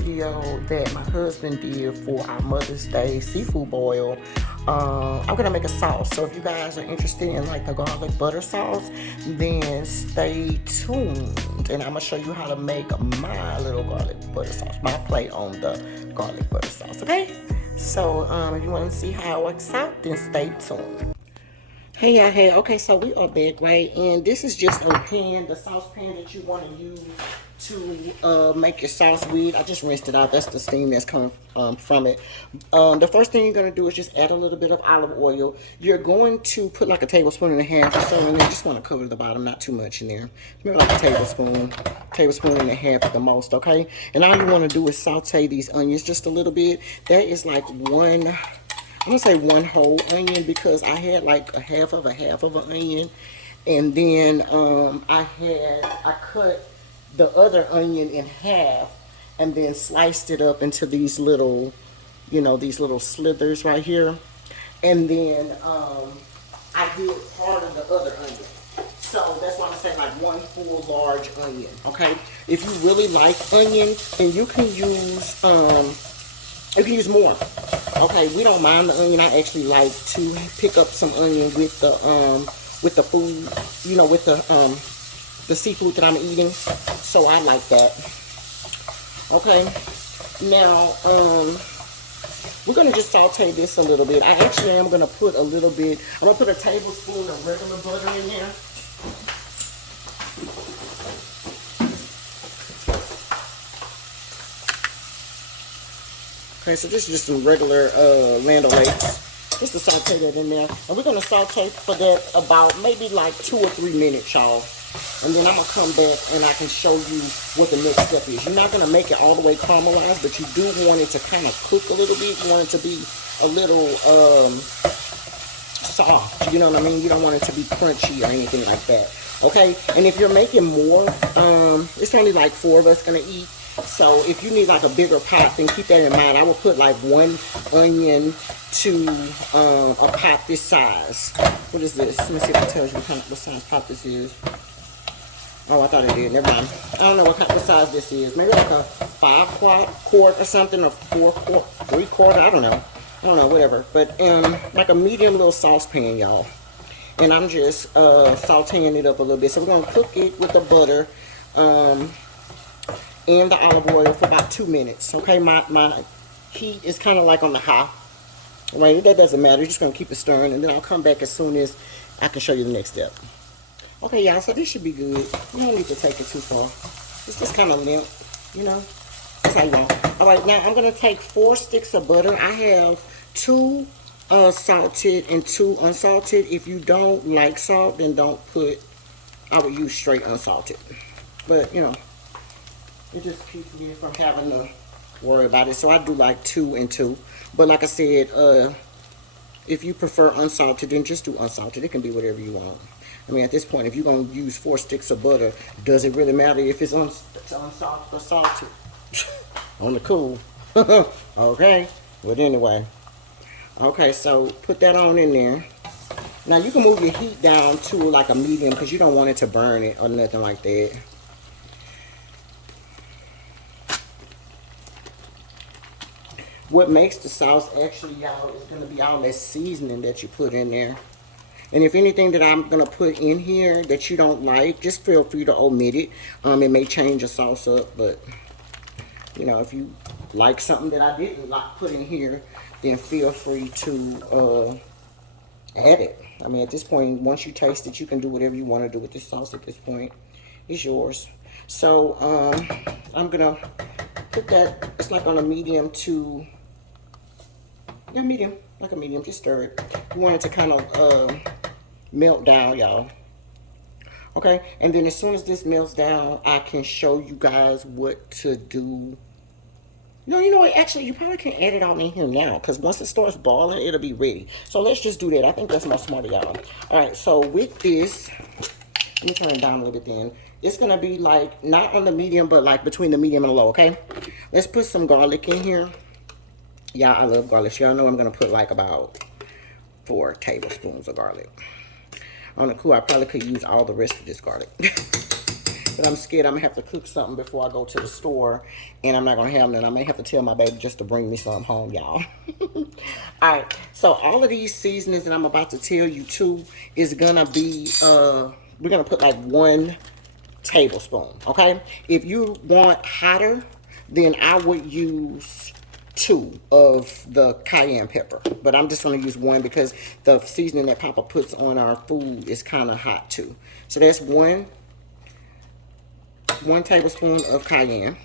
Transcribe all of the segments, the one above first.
video that my husband did for our Mother's Day seafood boil. I'm gonna make a sauce. So if you guys are interested in like the garlic butter sauce, then stay tuned. And I'm gonna show you how to make my little garlic butter sauce, my plate on the garlic butter sauce, okay? So if you wanna see how it works out, then stay tuned. Hey y'all, hey, okay, so we are back, right? And this is just a pan, the saucepan that you want to use to make your sauce with. I just rinsed it out. That's the steam that's coming from it. The first thing you're going to do is just add a little bit of olive oil. You're going to put like a tablespoon and a half or so in there. Just want to cover the bottom, not too much in there. Maybe like a tablespoon and a half at the most, okay? And all you want to do is saute these onions just a little bit. That is like I'm gonna say one whole onion because I had like a half of an onion, and then I cut the other onion in half and then sliced it up into these little, these little slithers right here, and then I did part of the other onion. So that's why I'm saying like one full large onion. Okay, if you really like onion, then you can use more. Okay, we don't mind the onion. I actually like to pick up some onion with the food, with the seafood that I'm eating. So I like that. Okay, now we're gonna just saute this a little bit. I actually am gonna put a little bit. I'm gonna put a tablespoon of regular butter in here. Okay, so this is just some regular Land O'Lakes. Just to saute that in there. And we're going to saute for that about maybe like 2 or 3 minutes, y'all. And then I'm going to come back and I can show you what the next step is. You're not going to make it all the way caramelized, but you do want it to kind of cook a little bit. You want it to be a little soft. You know what I mean? You don't want it to be crunchy or anything like that. Okay? And if you're making more, it's only like 4 of us going to eat. So if you need like a bigger pot, then keep that in mind. I will put like 1 onion to a pot this size. What is this? Let me see if it tells you what size pot this is. Oh, I thought it did. Never mind. I don't know what size this is. Maybe like a 5 quart or something, or 4 quart, 3 quart. I don't know, whatever. But like a medium little saucepan, y'all. And I'm just sauteing it up a little bit. So we're gonna cook it with the butter. And the olive oil for about 2 minutes. Okay, my heat is kind of like on the high. Right, that doesn't matter. You're just going to keep it stirring, and then I'll come back as soon as I can show you the next step. Okay, y'all, so this should be good. You don't need to take it too far. It's just kind of limp, That's how you want. All right, now I'm going to take 4 sticks of butter. I have 2 salted and 2 unsalted. If you don't like salt, then don't put, I would use straight unsalted. But, it just keeps me from having to worry about it. So I do like 2 and 2. But like I said, if you prefer unsalted, then just do unsalted. It can be whatever you want. I mean, at this point, if you're going to use 4 sticks of butter, does it really matter if it's unsalted or salted? On the cool. Okay. But anyway. Okay, so put that on in there. Now you can move your heat down to like a medium because you don't want it to burn it or nothing like that. What makes the sauce actually, y'all, is going to be all that seasoning that you put in there. And if anything that I'm going to put in here that you don't like, just feel free to omit it. It may change the sauce up, but, if you like something that I didn't like put in here, then feel free to add it. I mean, at this point, once you taste it, you can do whatever you want to do with this sauce at this point. It's yours. So, I'm going to put that, it's like on a medium to... Yeah, medium, like a medium, just stir it. You want it to kind of melt down, y'all. Okay, and then as soon as this melts down, I can show you guys what to do. No, you know what, actually, you probably can add it on in here now, because once it starts boiling, it'll be ready. So let's just do that. I think that's more smarter, y'all. All right, so with this, let me turn it down a little bit then. It's going to be like, not on the medium, but like between the medium and the low, okay? Let's put some garlic in here. Y'all, I love garlic. Y'all know I'm going to put like about 4 tablespoons of garlic. On the cool, I probably could use all the rest of this garlic. But I'm scared I'm gonna have to cook something before I go to the store, and I'm not gonna have none. I may have to tell my baby just to bring me some home, y'all. All right, so all of these seasonings that I'm about to tell you too is gonna be, we're gonna put like 1 tablespoon, okay? If you want hotter, then I would use 2 of the cayenne pepper, but I'm just going to use 1 because the seasoning that Papa puts on our food is kind of hot too. So that's 1 tablespoon of cayenne.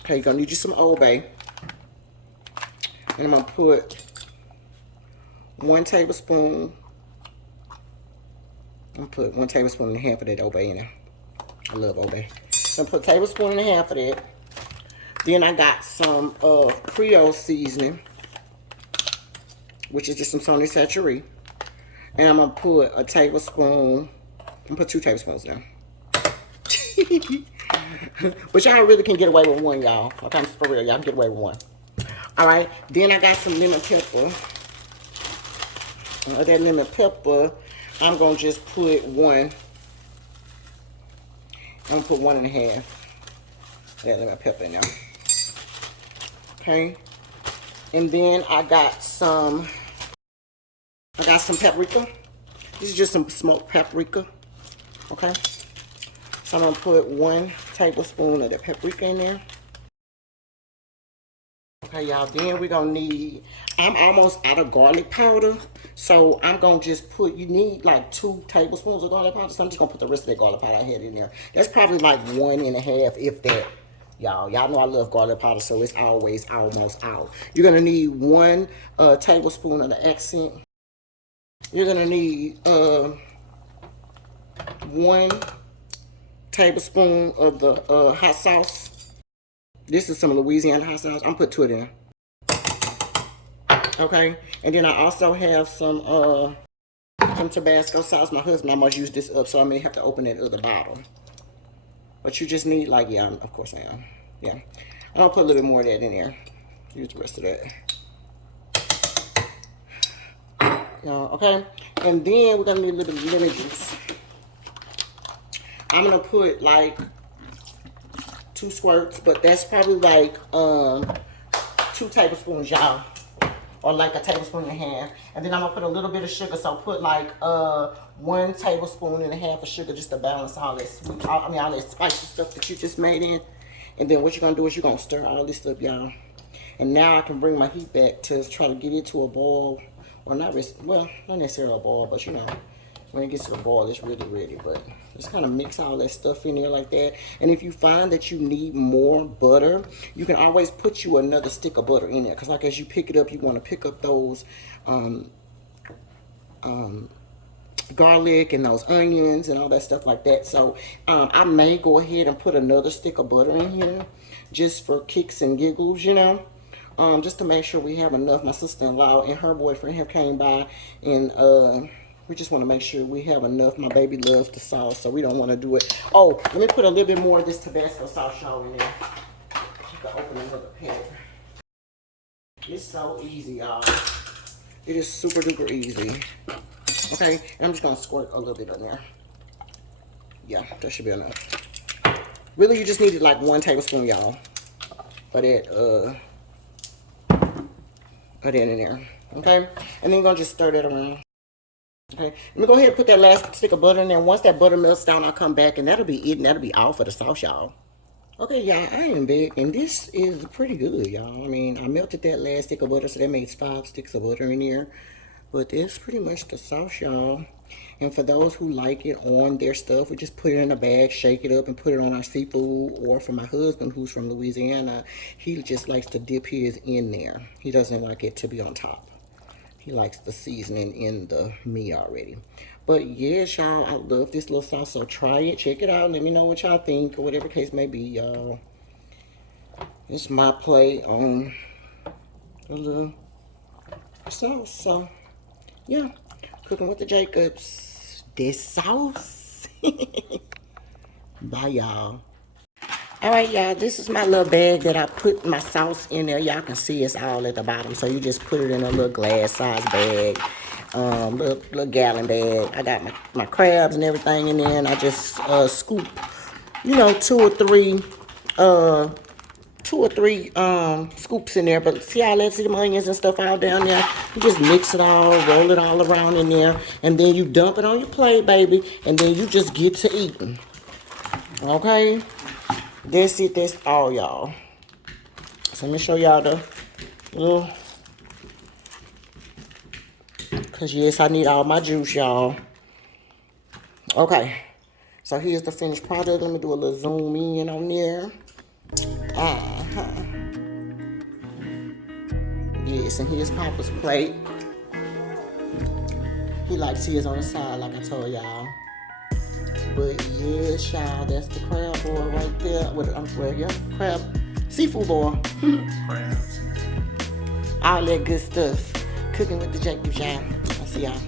Okay, you're going to need you some Old Bay. And I'm going to put 1 tablespoon. I'm going to put 1 tablespoon and a half of that Old Bay in there. I love Old Bay. So I'm going to put a tablespoon and a half of that. Then I got some Creole seasoning, which is just some Sony Satchery. And I'm going to put a tablespoon. I'm going to put 2 tablespoons now. But y'all really can get away with 1, y'all. Okay, for real, y'all can get away with 1. Alright, then I got some lemon pepper. That lemon pepper, I'm going to just put 1. I'm going to put 1 1/2. That lemon pepper in there. Okay. And then I got some paprika. This is just some smoked paprika. Okay. So I'm going to put 1 tablespoon of the paprika in there. Okay, y'all. Then we're going to need, I'm almost out of garlic powder. So I'm going to just put, you need like 2 tablespoons of garlic powder. So I'm just going to put the rest of that garlic powder I had in there. That's probably like 1 1/2, if that. Y'all know I love garlic powder, so it's always almost out. You're going to need 1 tablespoon of the accent. You're going to need 1 tablespoon of the hot sauce. This is some Louisiana hot sauce. I'm put 2 in. Okay, and then I also have some Tabasco sauce. My husband almost used this up, so I may have to open that other bottle. But you just need, like, yeah, of course I am. Yeah, I'm gonna put a little bit more of that in there. Use the rest of that. Okay, and then we're gonna need a little bit of lemon juice. I'm gonna put like 2 squirts, but that's probably like 2 tablespoons, y'all, or like a tablespoon and a half. And then I'm gonna put a little bit of sugar, so put like 1 tablespoon and a half of sugar just to balance all that sweet, all that spicy stuff that you just made in. And then what you're gonna do is you're gonna stir all this up, y'all. And now I can bring my heat back to try to get it to a boil, or not, well, not necessarily a boil, but you know, when it gets to the boil, it's really ready. But just kind of mix all that stuff in there like that. And if you find that you need more butter, you can always put you another stick of butter in there. Because like as you pick it up, you want to pick up those garlic and those onions and all that stuff like that. So I may go ahead and put another stick of butter in here just for kicks and giggles, you know. Just to make sure we have enough. My sister-in-law and her boyfriend have came by, and we just want to make sure we have enough. My baby loves the sauce, so we don't want to do it. Oh, let me put a little bit more of this Tabasco sauce, y'all, in there. You can open another pack. It's so easy, y'all. It is super duper easy. Okay, and I'm just going to squirt a little bit in there. Yeah, that should be enough. Really, you just needed like 1 tablespoon, y'all, of that in there. Okay, and then you're going to just stir that around. Okay, let me go ahead and put that last stick of butter in there. Once that butter melts down, I'll come back, and that'll be it, and that'll be all for the sauce, y'all. Okay, y'all, I am back, and this is pretty good, y'all. I mean, I melted that last stick of butter, so that makes 5 sticks of butter in here. But this is pretty much the sauce, y'all. And for those who like it on their stuff, we just put it in a bag, shake it up, and put it on our seafood. Or for my husband, who's from Louisiana, he just likes to dip his in there. He doesn't like it to be on top. He likes the seasoning in the meat already. But yes, y'all, I love this little sauce. So try it, check it out. Let me know what y'all think, or whatever case may be, y'all. It's my play on a little sauce. So yeah, cooking with the Jacobs. This sauce. Bye, y'all. All right, y'all, this is my little bag that I put my sauce in there. Y'all can see it's all at the bottom. So you just put it in a little glass size bag. little gallon bag. I got my crabs and everything in there, and I just scoop, you know, two or three scoops in there. But see all that, see the onions and stuff all down there? You just mix it all, roll it all around in there, and then you dump it on your plate, baby, and then you just get to eating. Okay? That's it. That's all, y'all. So let me show y'all the little, because yes, I need all my juice, y'all. Okay. So here's the finished product. Let me do a little zoom in on there. Yes, and here's Papa's plate. He likes his on the side, like I told y'all. But yes, y'all, that's the crab boil right there. Crab, seafood boil. Crabs. All that good stuff. Cooking with the Jacobs, y'all. I'll see y'all.